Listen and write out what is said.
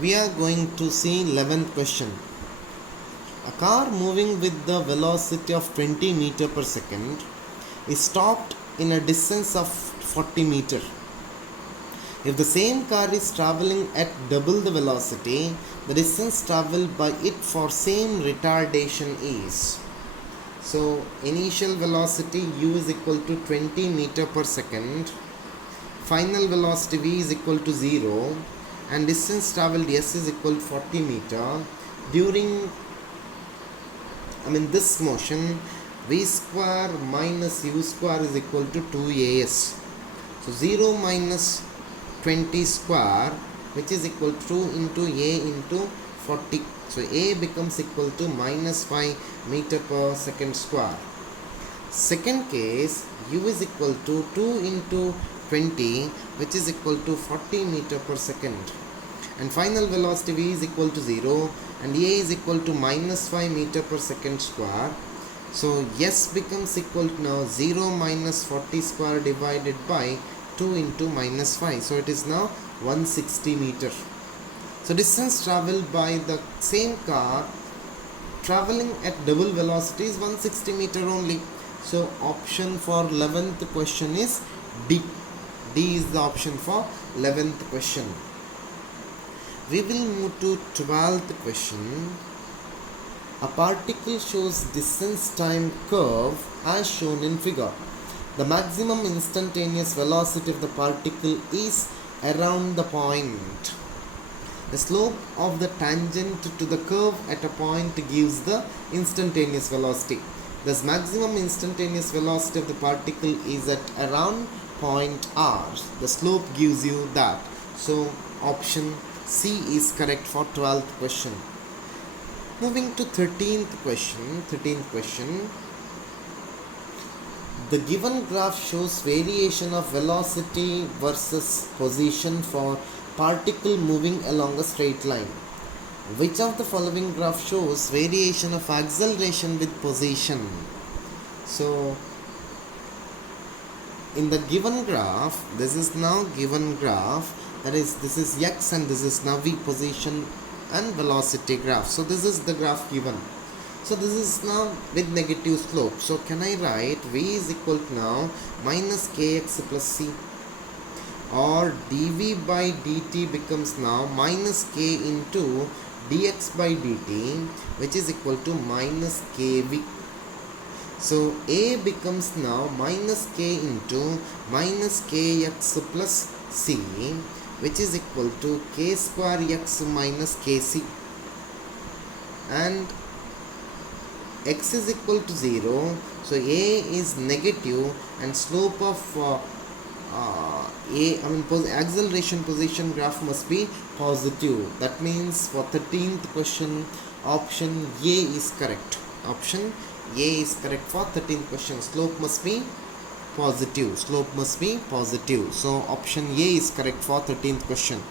We are going to see 11th question. A car moving with the velocity of 20 meter per second is stopped in a distance of 40 meter. If the same car is traveling at double the velocity, the distance traveled by it for same retardation is. So initial velocity u is equal to 20 meter per second, final velocity v is equal to 0, and distance traveled s is equal to 40 meter. During this motion, v square minus u square is equal to 2as. So 0 minus 20 square, which is equal to 2 into a into 40. So a becomes equal to minus 5 meter per second square. Second case, u is equal to 2 into 20, which is equal to 40 meter per second. And final velocity v is equal to 0 and a is equal to minus 5 meter per second square. So s becomes equal to now 0 minus 40 square divided by 2 into minus 5. So it is now 160 meter. So distance traveled by the same car traveling at double velocity is 160 meter only. So option for 11th question is D. D is the option for 11th question. We will move to 12th question. A particle shows distance time curve as shown in figure. The maximum instantaneous velocity of the particle is around the point. The slope of the tangent to the curve at a point gives the instantaneous velocity. Thus, maximum instantaneous velocity of the particle is at around point r. The slope gives you that. So, option C is correct for 12th question. Moving to 13th question. The given graph shows variation of velocity versus position for particle moving along a straight line. Which of the following graph shows variation of acceleration with position? So, in the given graph, this is now given graph, that is, this is x and this is now v, position and velocity graph. So this is the graph given. So this is now with negative slope. So can I write v is equal to now minus kx plus c, or dv by dt becomes now minus k into dx by dt, which is equal to minus kv. So a becomes now minus k into minus kx plus c, which is equal to k square x minus kc, and x is equal to 0. So a is negative and slope of acceleration position graph must be positive. That means for 13th question, option A is correct. Option A is correct for 13th question. Slope must be positive. So option A is correct for 13th question.